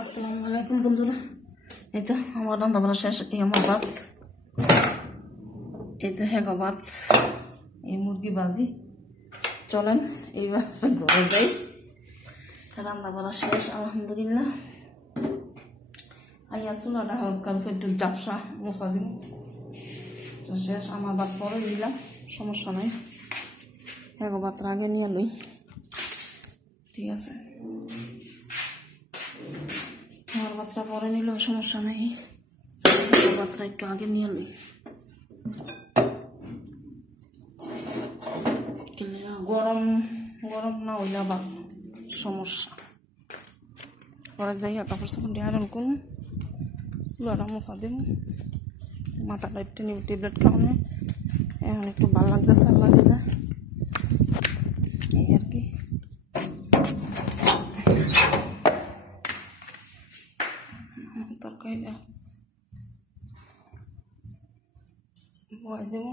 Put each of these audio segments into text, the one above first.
আসসালামু আলাইকুম বন্ধুরা। এই তো আমার রান্না বান্না শেষ। এই আমার ভাত, এই তো হ্যাঁ ভাত, এই মুরগি ভাজি। চলেন এইবার ঘরে যাই। রান্না বান্না শেষ আলহামদুলিল্লাহ। আইয়া চুলাটা হালকা একটু জাপসা মশা দিন তো শেষ। আমার ভাত পরে দিলাম, সমস্যা নাই। হ্যাঁ ভাতটা আগে নিয়ে লই, ঠিক আছে। আমার ভাতটা পরে নিলেও সমস্যা নেই, ভাতটা একটু আগে নিয়ে লই। গরম গরম না হইলে আবার সমস্যা। পরে যাই কাপড় চাপড় আয়রন করুন, চুলাটা মশা দিন, মাথাটা একটু নিউ ট্যাবলেট খাওয়ানো। এখন একটু ভালো লাগতেছে আল্লাহ দিলে, এই আর কি। তরকারিটা বয় দেব।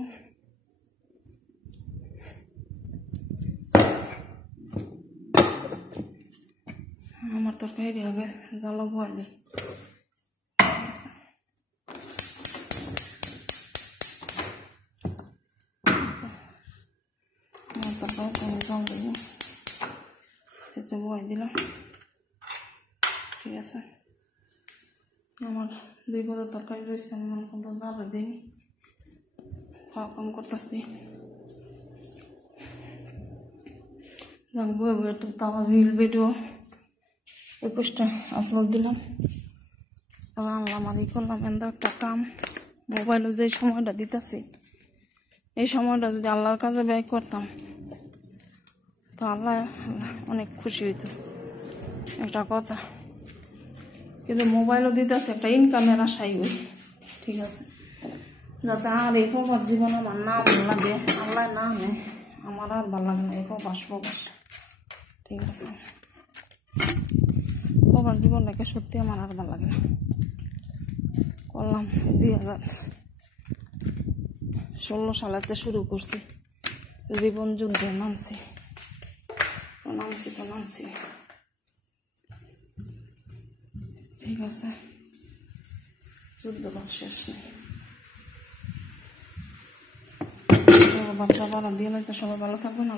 আমার তরকারি আগে জ্বালা বয় দিই। আমার তরকারি জল দেব, সেটা বয় দিলাম, ঠিক আছে। আমার 2 পদের তরকারি রয়েছে, আমি মনে করতে জ্বালা দিই, খাওয়া কম করতেছি। বয়ে বয়ে তো তাও রিল ভিডিও 21টা আপলোড দিলাম। আনলাম আর করলাম এন্দা একটা কাম। মোবাইলে যে সময়টা দিতেছি, এই সময়টা যদি আল্লাহর কাছে ব্যয় করতাম তো আল্লাহ অনেক খুশি হইত, একটা কথা। কিন্তু মোবাইলও দিতেছে একটা ইনকামের আশাই হই, ঠিক আছে। যাতে আর এই প্রবাস জীবন আমার না ভালো লাগে, আল্লাহ না নেয়, আমার আর ভালো লাগে না এই প্রবাস, ঠিক আছে। প্রবাস জীবনটাকে সত্যি আমার আর ভালো লাগে না। করলাম 2016 সালেতে শুরু করছি, জীবন যুদ্ধে নামছি, ঠিক আছে। যুদ্ধ শেষ নেই। বাচ্চা বাড়া দিয়ে নাই তো সবাই ভালো থাকবে না।